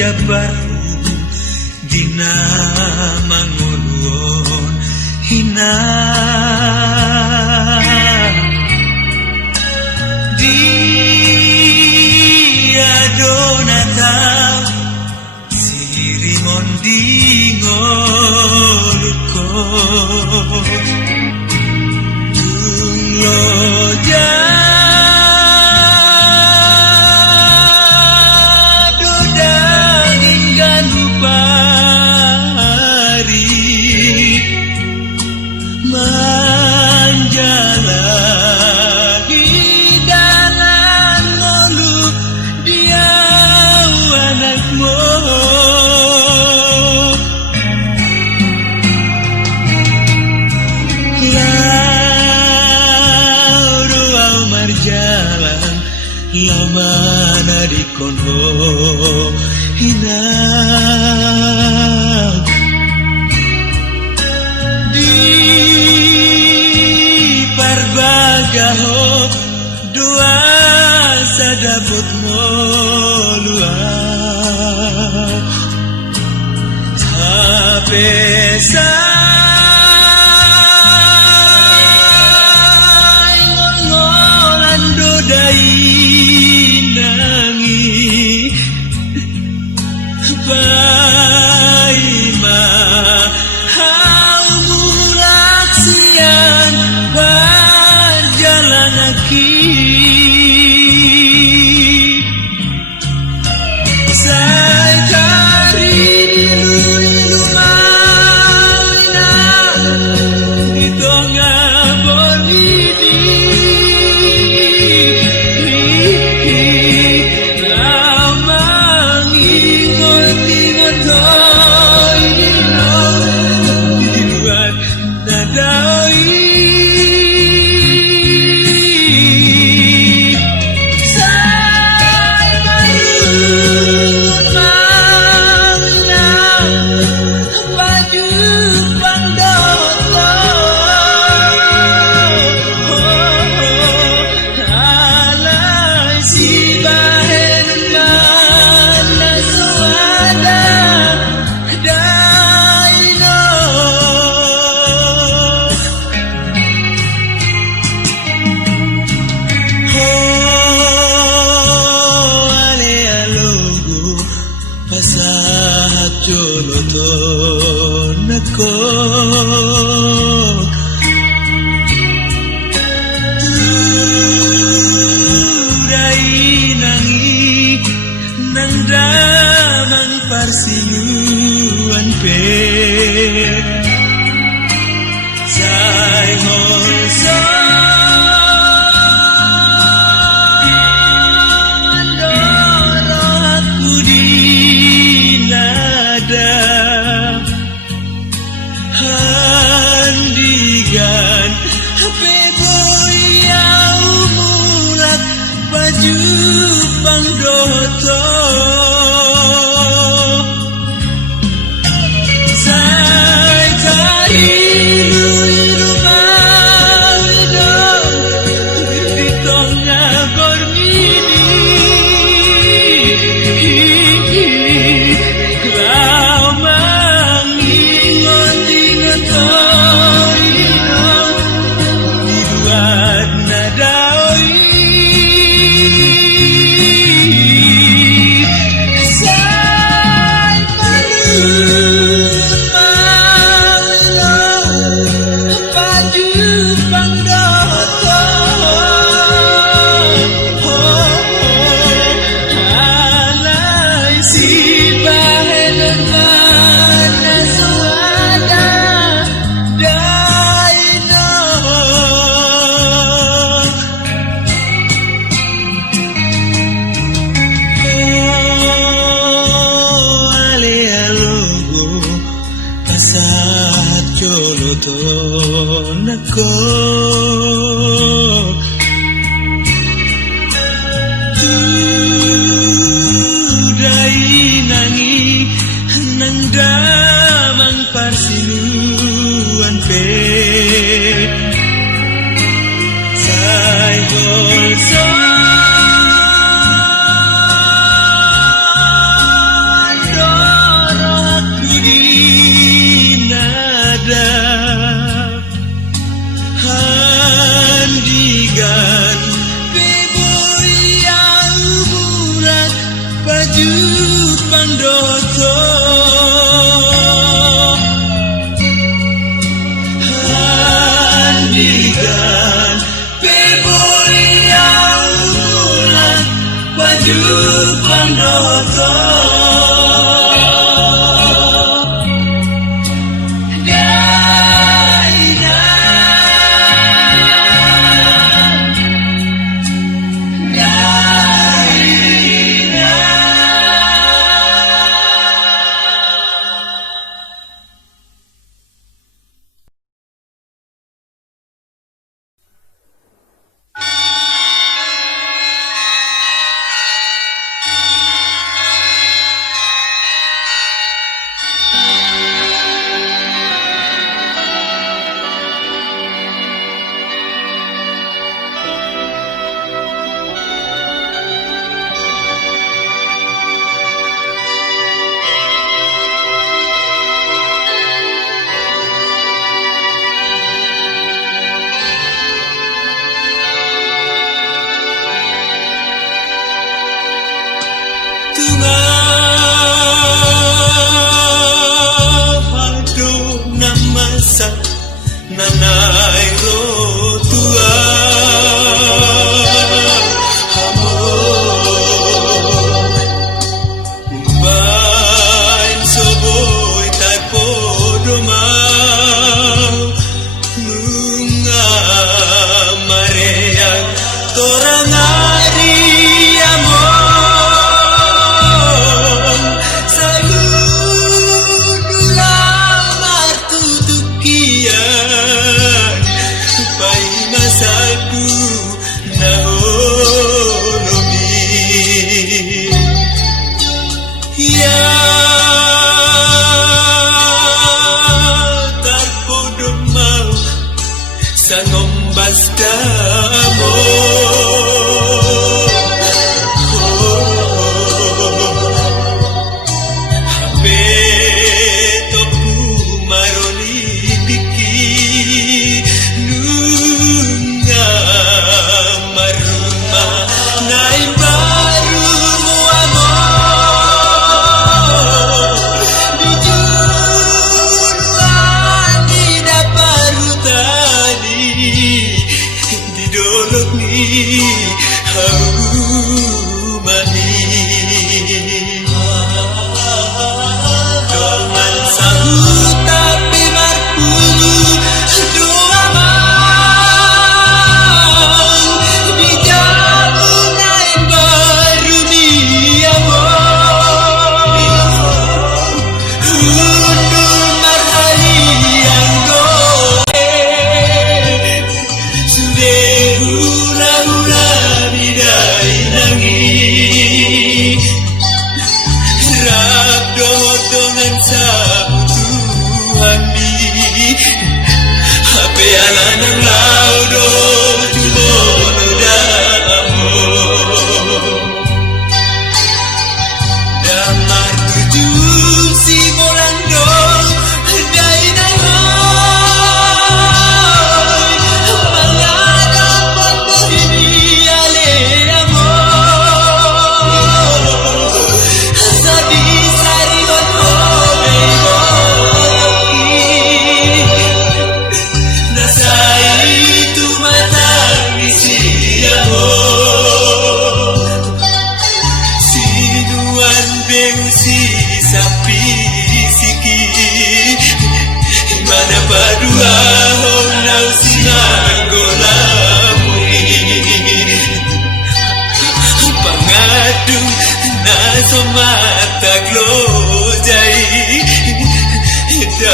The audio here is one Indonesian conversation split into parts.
jabar dina manguluon hina dia donata sirimon dingoluko tuloja lamana di kono hina di parbagaho doa sadabut molua tapesa Berjalan lagi dai nangi nang damang parsinuan pe sai hol so aku dinada handigan beboyau mulat baju pangdoto sai tari rumah widong ditongnya gormini kau mengingat-ingat toino dibuat nadai sai malu mawilo baju pangdoto alai si bahenan mana suada daino ale alogo pasat choloto nako dai nangi nang damang parsinuan pe sai hol so doro aku dinada handigan beboyau mulat baju pandoto handigan beboyau mulat baju pandoto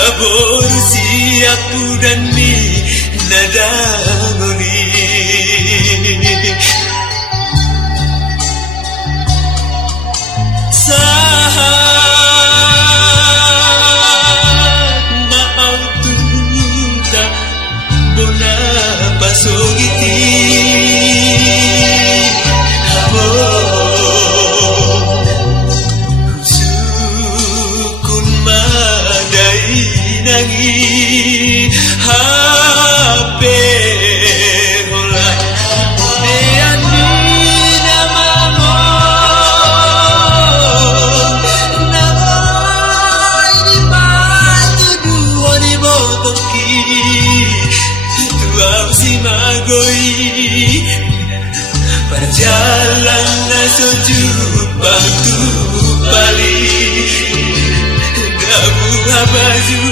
Kabur siapu dan mi nadangoni Sahat maau tuta bona pasogiti Sukun madai nangi hape hola Dean di namamo Namoy di batu duho di botoki Tuam si magoi Perjalan nasoju batu balik Dabu baju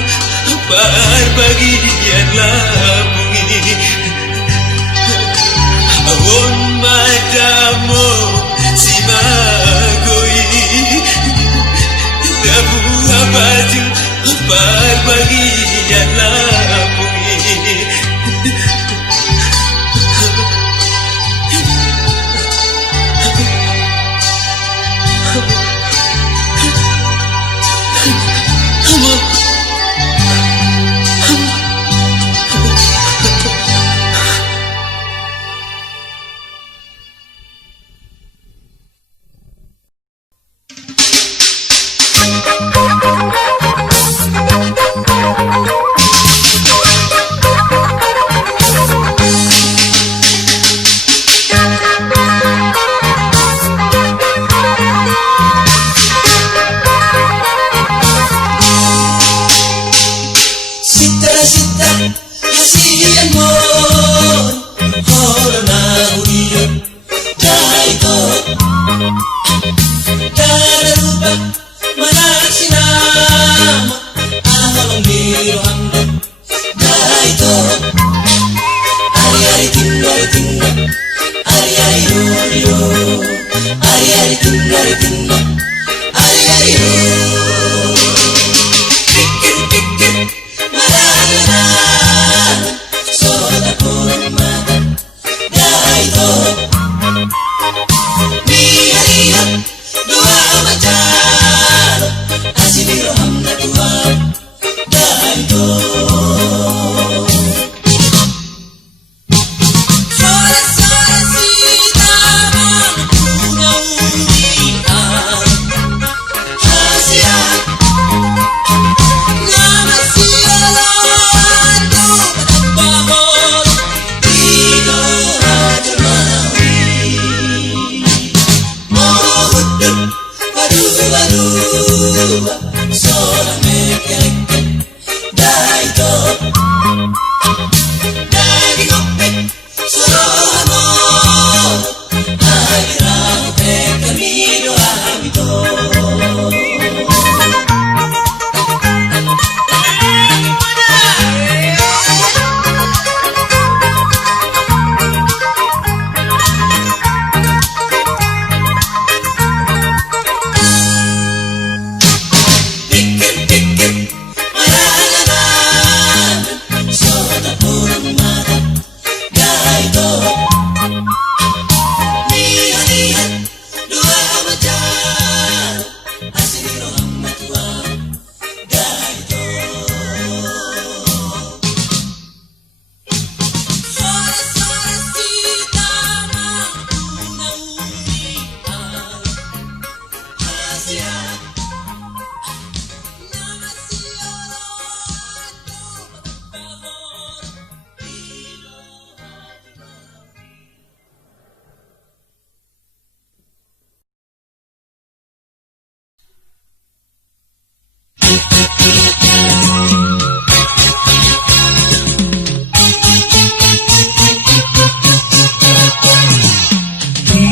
par bagian lamungi Awon madamo si magoi Dabu baju par bagian lamungi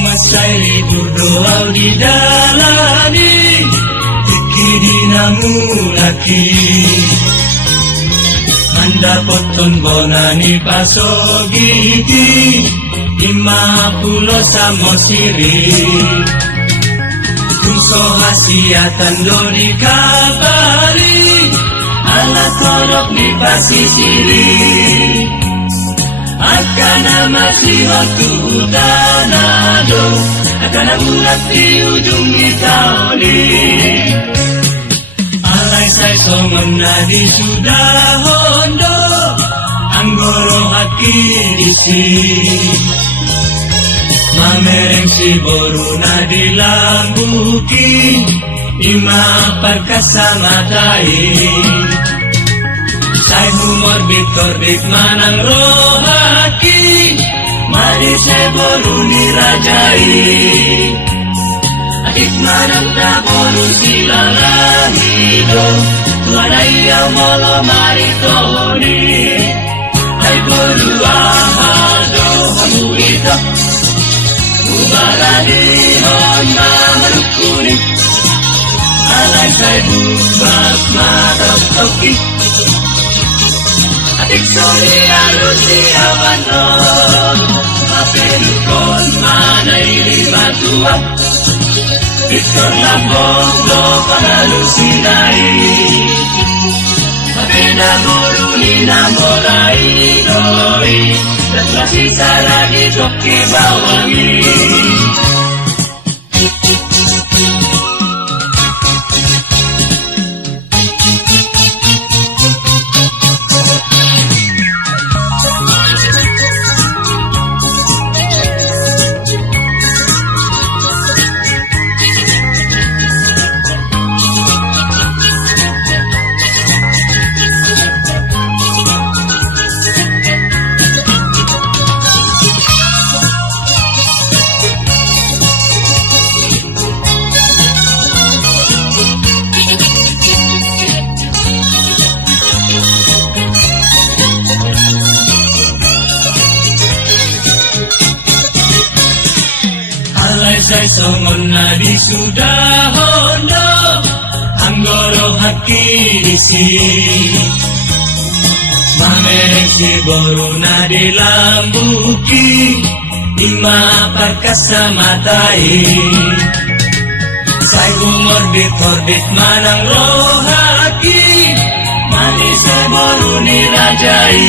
Masai libur doa didalani Dikiri namu laki Anda poton bonani pasogiti 50 samosiri Kung so hasiatan do di kabali Alas korok di pasisiri Akana masih waktu tanado Akana bulat di ujung itauli Alay say songon na di sudah hondo Anggoro haki disi Mamereng si boru na dilambuki Ima pagkasamatai Say humor bitorbit manang rohaki Mari say boru ni rajai Adik manang na boru sila lahido Tuanay ang molo maritoni Ay boru ahado hamulito Ubaranihon mamalukuni Alay say bubak matoktoki Adik soli alusi awano Mapelukon manay limatua Victor lambong do panalusinay Mapena mulu ni namorai doi Datla sisa lagi toki bawangi Say songon na di sudah hondo Anggoro haki disi Mamereng si boru na dilambuki Ima pagkasamatai Say humor bitorbit manang rohaki Mani say boru ni rajai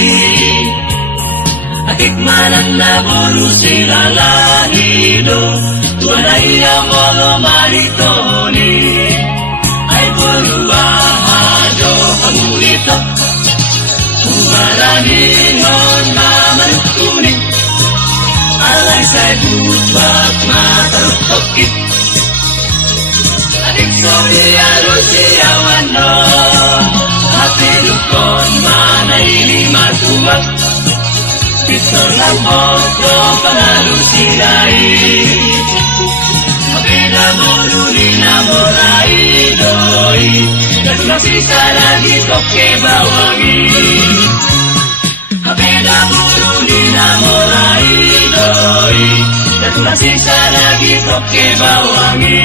Adik manang na boru sila lahido Tuanay ang molo maritoni Ay boru ahado hamulito Ubaranihon mamalukuni Alay say bubak matoktoki Adik soli alusi awano Mapilukon manay limatua Victor lambong do panalusinay Mapena mulu ni namorai doi Datla sisa lagi toke bawangi Mapena mulu ni namorai doi Datla sisa lagi toke bawangi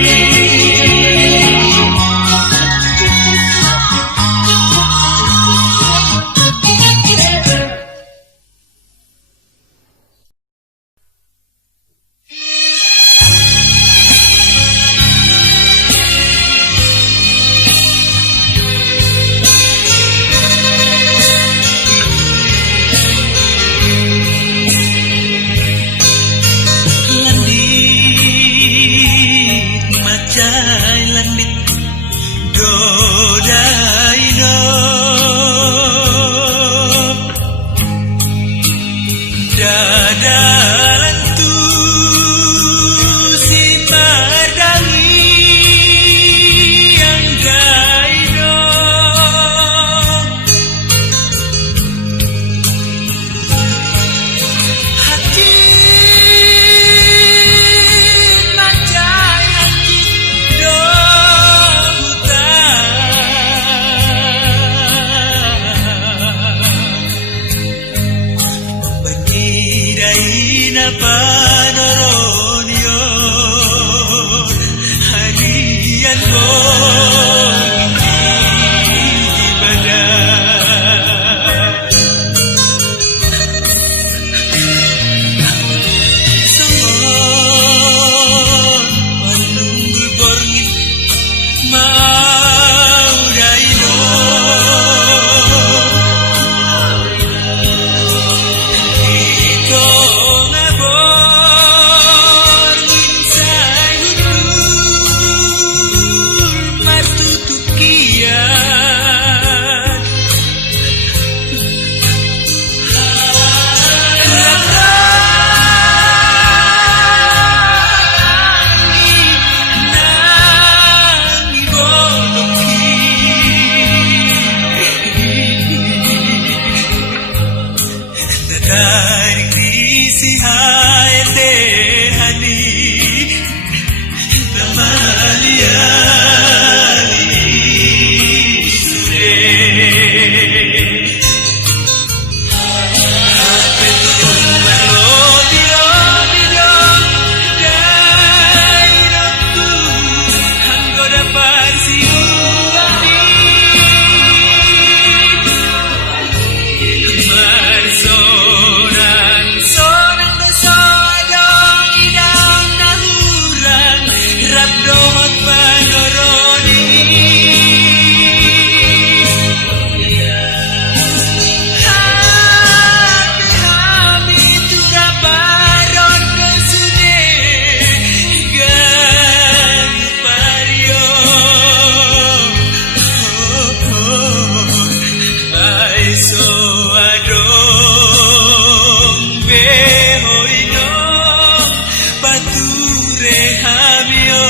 Rehamio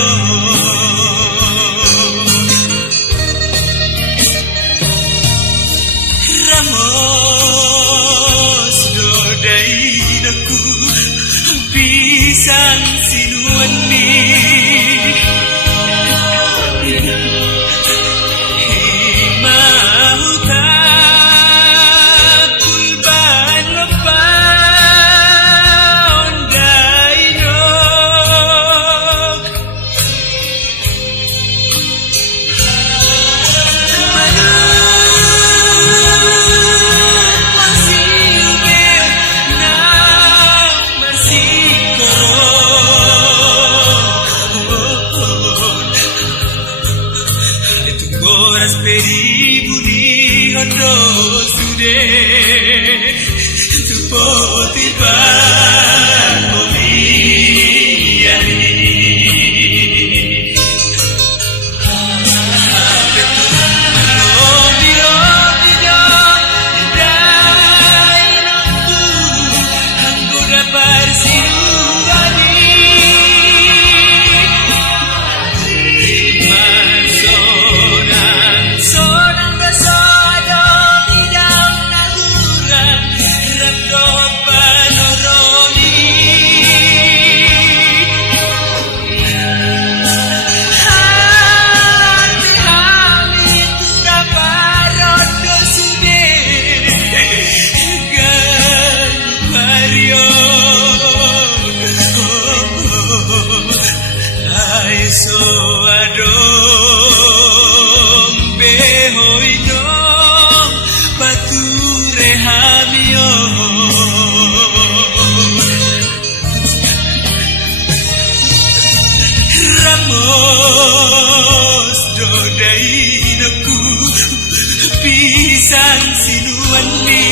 Ramos dodainaku pisang sinuan ni Ramos dodainaku pisang sinuan ni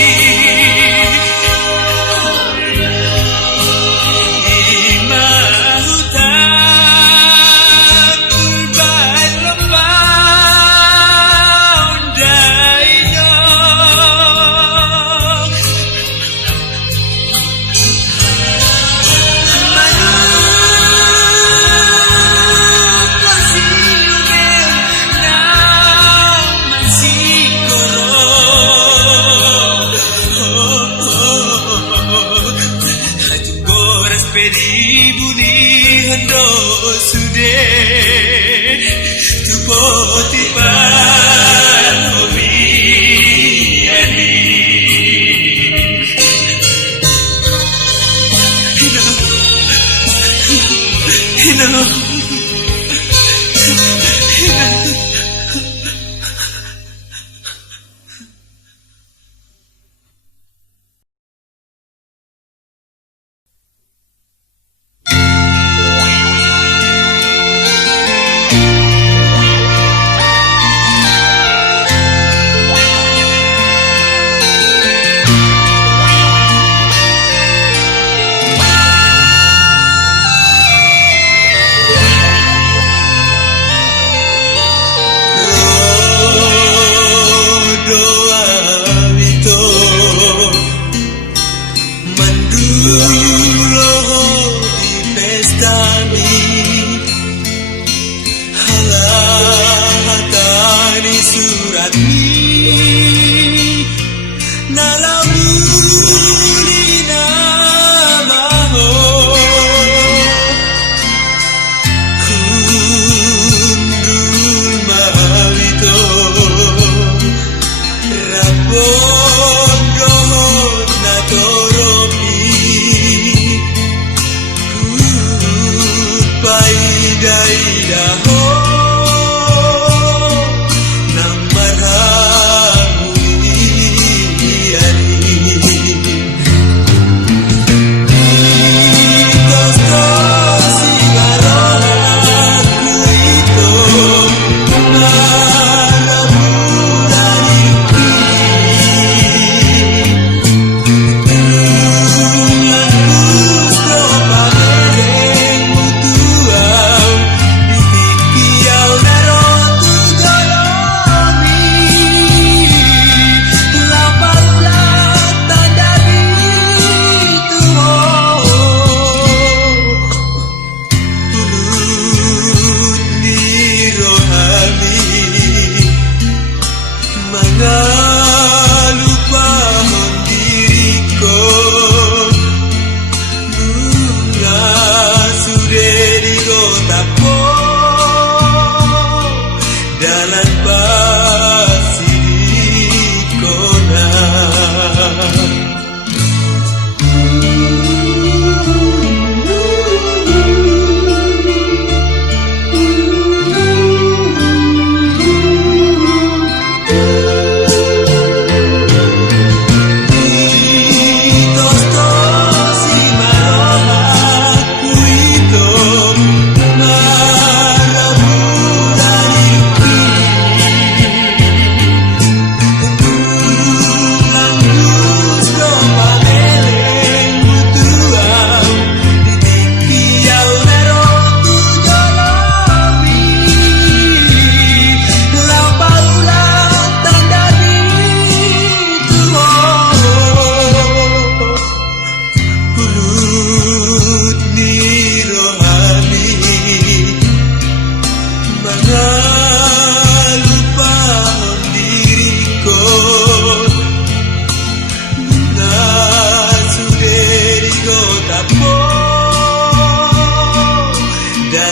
Dai daho nang marha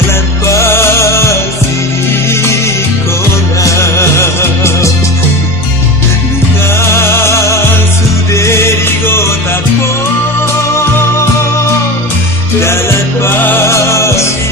Dalan pasikona Nga suderi gotapo Dalan pasikona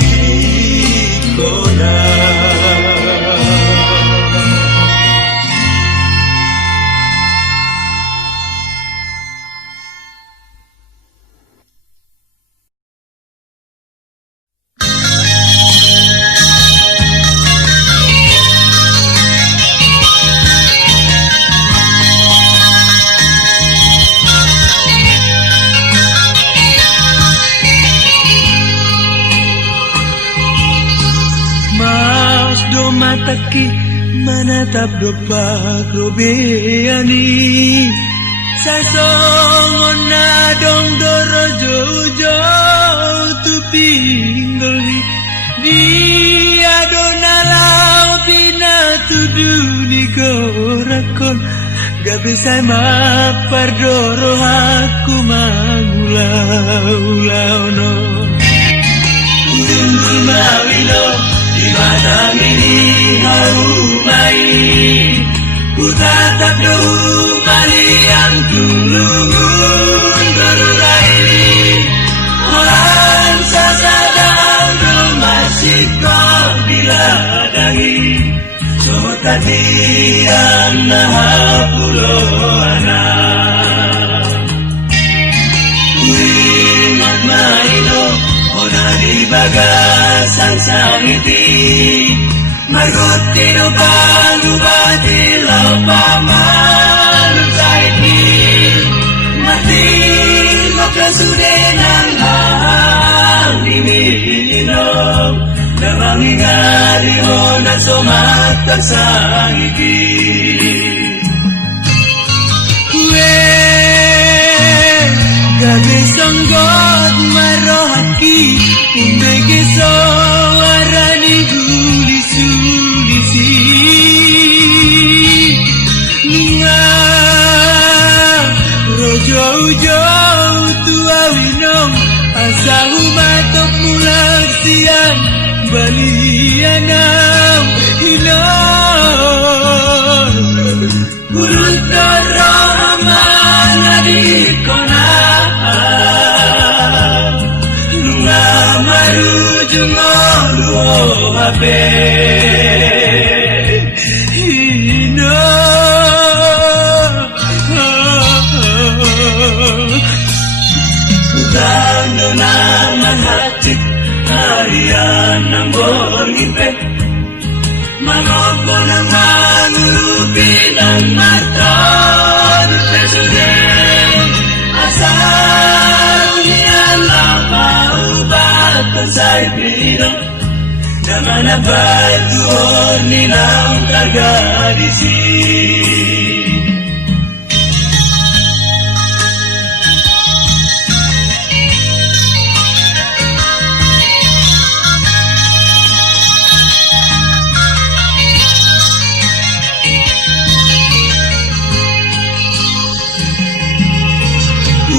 Mataki manatap dopak robeani Sasongon na dong doro jauh tu pinggoli Dia donalau pina tuduni gorakon Gak bisa mapar doro aku mangulau no Tunggu mawilo di mana ini haumai ku tatap rumalian tulungun berurai orang sasadang masih kau diladangi so tadi anak pulau anak kuingat maino ona di bagasan saniti Margotino pangubati lau pamalu saiti Mati makasudenan hahang diminom Namang ingari ona somatak sangiti Kue gabi songgot marohaki Umbegi soarani ulisi Nga rojo-jauh tua winong Asa umatok mulak siang balianam hilang Kurut dorongan adikonam Lunga marujung olu hape Hino Tando naman hati harian ng bongipe Mangopo ng mangurupi ng mata ng presiden Asal niyan lang maubatan sa ipino Naman na batuon nilang tagadisi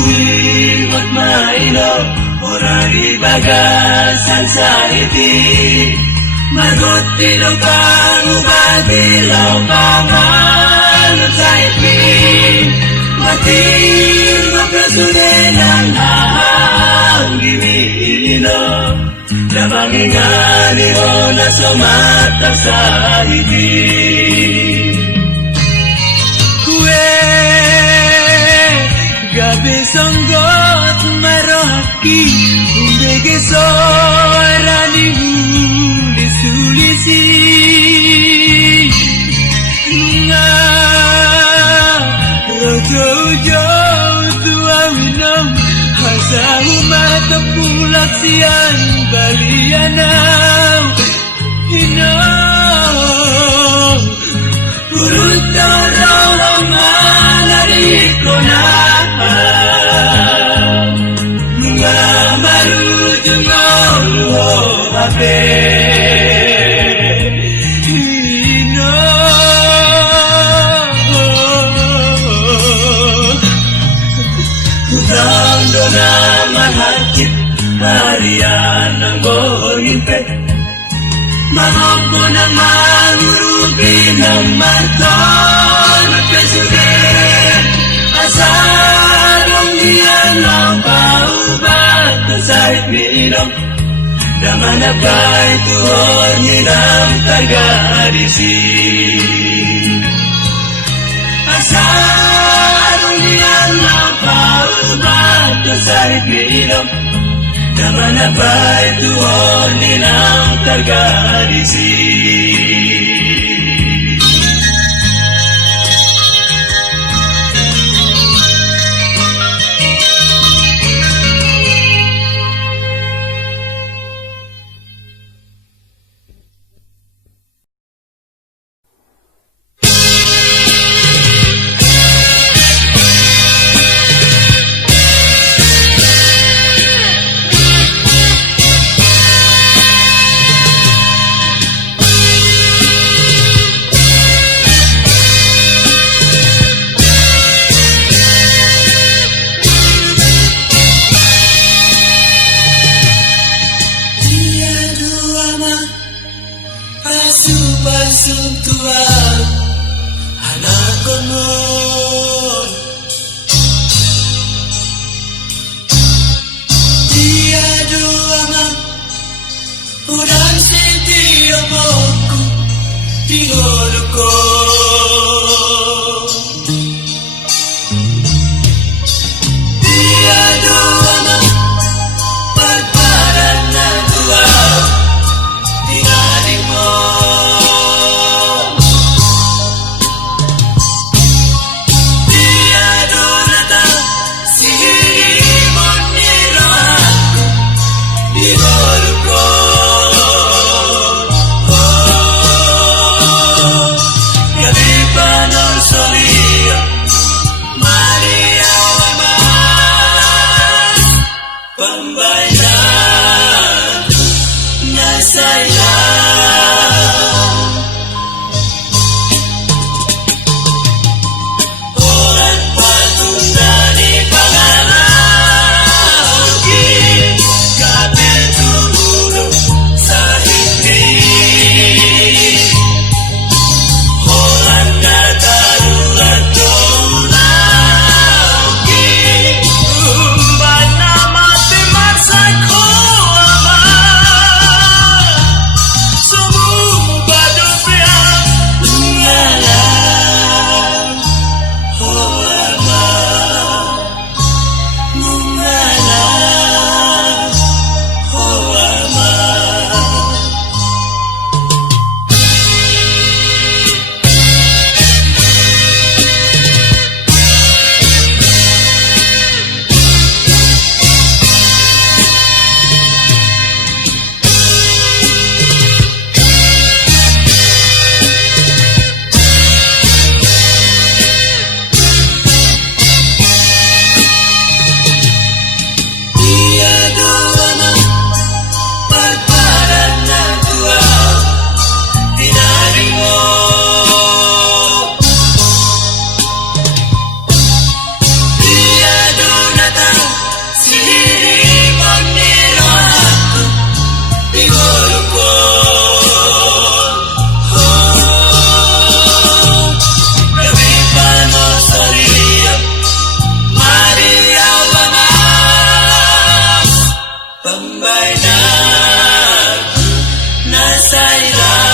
Kuingat maino Orari bagasan sa iti Margotino pangubati lau pamalu sa iti Mati makasudenan hahang giminom Namang ingani o na sumatang sa iti Gabi songgot marohaki Umbege soarani ulis-ulisi Nga rojo-jauh tua winong Hasa umata pulak siang balianau Hinong Urut dorong manariko na Nga marujung olu hape Hino Utang donaman hakit Maria ng Bohinte. Mahabo ng mangurubi ng manton at kasulit. Asarong diyan ang paubat na sahit minong. Daman na kahit tuhod nilang taga-arisi. Asarong diyan ang paubat na sahit minong. Naman na ba'y tuhod nilang taga-arisi. Pasuntuan anak mo. Tiada ama urang setiap boku di holoku. Tiada ama perparan na tua di harimu. Nasa ila